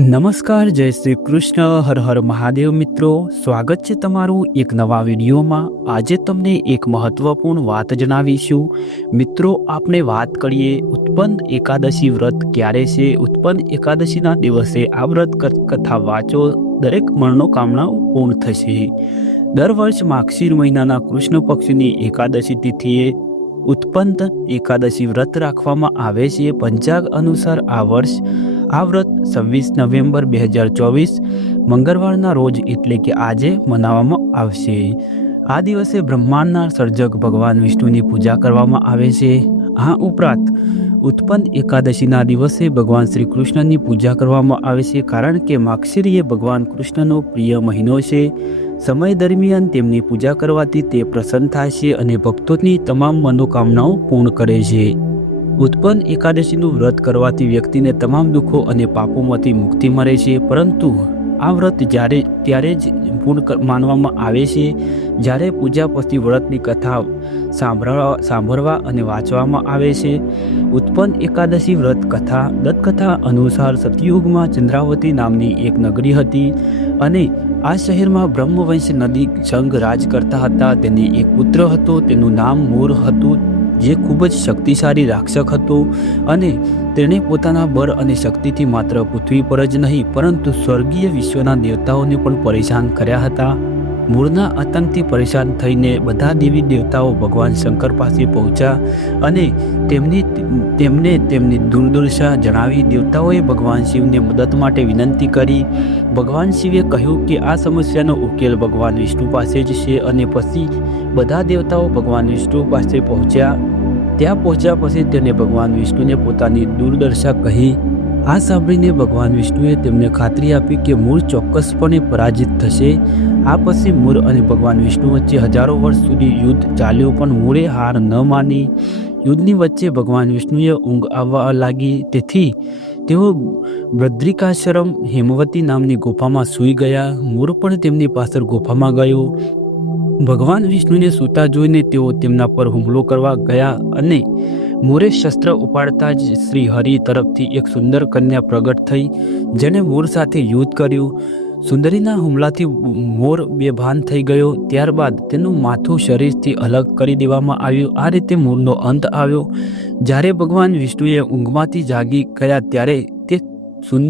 નમસ્કાર, જય શ્રી કૃષ્ણ, હર હર મહાદેવ. મિત્રો, સ્વાગત છે તમારું એક નવા વિડીયોમાં. આજે તમને એક મહત્વપૂર્ણ વાત જણાવીશું. મિત્રો, આપણે વાત કરીએ ઉત્પન્ન એકાદશી વ્રત ક્યારે છે. ઉત્પન્ન એકાદશીના દિવસે આ વ્રત કથા વાંચો, દરેક મનોકામનાઓ પૂર્ણ થશે. દર વર્ષ માગશીર મહિનાના કૃષ્ણ પક્ષની એકાદશી તિથિએ ઉત્પન્ન એકાદશી વ્રત રાખવામાં આવે છે. પંચાંગ અનુસાર આ વર્ષ આ વ્રત 26 નવેમ્બર 2024 મંગળવારના રોજ એટલે કે આજે મનાવવામાં આવશે. આ દિવસે બ્રહ્માંડના સર્જક ભગવાન વિષ્ણુની પૂજા કરવામાં આવે છે. આ ઉપરાંત ઉત્પન્ન એકાદશીના દિવસે ભગવાન શ્રી કૃષ્ણની પૂજા કરવામાં આવે છે, કારણ કે માગશીર એ ભગવાન કૃષ્ણનો પ્રિય મહિનો છે. સમય દરમિયાન તેમની પૂજા કરવાથી તે પ્રસન્ન થાય છે અને ભક્તોની તમામ મનોકામનાઓ પૂર્ણ કરે છે. ઉત્પન્ન એકાદશીનું વ્રત કરવાથી વ્યક્તિને તમામ દુઃખો અને પાપોમાંથી મુક્તિ મળે છે. પરંતુ આ વ્રત ત્યારે જ પૂર્ણ માનવામાં આવે છે જ્યારે પૂજા પછી વ્રતની કથા સાંભળવા અને વાંચવામાં આવે છે. ઉત્પન્ન એકાદશી વ્રત કથા. દત્તકથા અનુસાર સતયુગમાં ચંદ્રાવતી નામની એક નગરી હતી અને આ શહેરમાં બ્રહ્મવંશ નદી સંઘ રાજ કરતા હતા. તેને એક પુત્ર હતો, તેનું નામ મૂર હતું, જે ખૂબ જ શક્તિશાળી રાક્ષસ હતો અને તેણે પોતાના બળ અને શક્તિથી માત્ર પૃથ્વી પર જ નહીં પરંતુ સ્વર્ગીય વિશ્વના દેવતાઓને પણ પરેશાન કર્યા હતા. મૂળના આતંકથી પરેશાન થઈને બધા દેવી દેવતાઓ ભગવાન શંકર પાસે પહોંચ્યા અને તેમને તેમની દુર્દશા જણાવી. દેવતાઓએ ભગવાન શિવને મદદ માટે વિનંતી કરી. ભગવાન શિવે કહ્યું કે આ સમસ્યાનો ઉકેલ ભગવાન વિષ્ણુ પાસે જ છે અને પછી બધા દેવતાઓ ભગવાન વિષ્ણુ પાસે પહોંચ્યા. ત્યાં પહોંચ્યા પછી તેને ભગવાન વિષ્ણુને પોતાની દુર્દશા કહી. આ સાંભળીને ભગવાન વિષ્ણુએ તેમને ખાતરી આપી કે મૂળ ચોક્કસપણે પરાજિત થશે. આ પછી મૂળ અને ભગવાન વિષ્ણુ વચ્ચે હજારો વર્ષ સુધી યુદ્ધ ચાલ્યું, પણ મૂળે હાર ન માની. યુદ્ધની વચ્ચે ભગવાન વિષ્ણુએ ઊંઘ આવવા લાગી, તેથી તેઓ બદ્રિકાશ્રમ હેમવતી નામની ગુફામાં સૂઈ ગયા. મૂળ પણ તેમની પાછળ ગુફામાં ગયો. ભગવાન વિષ્ણુને સૂતા જોઈને તેઓ તેમના પર હુમલો કરવા ગયા અને મૂરે શસ્ત્ર ઉપાડતા જ શ્રી હરિ તરફથી એક સુંદર કન્યા પ્રગટ થઈ, જેણે મૂર સાથે યુદ્ધ કર્યું. સુંદરીના હુમલાથી મોર બેભાન થઈ ગયો. ત્યારબાદ તેનું માથું શરીરથી અલગ કરી દેવામાં આવ્યું. આ રીતે મૂરનો અંત આવ્યો. જ્યારે ભગવાન વિષ્ણુએ ઊંઘમાંથી જાગી ગયા ત્યારે તે સુંદર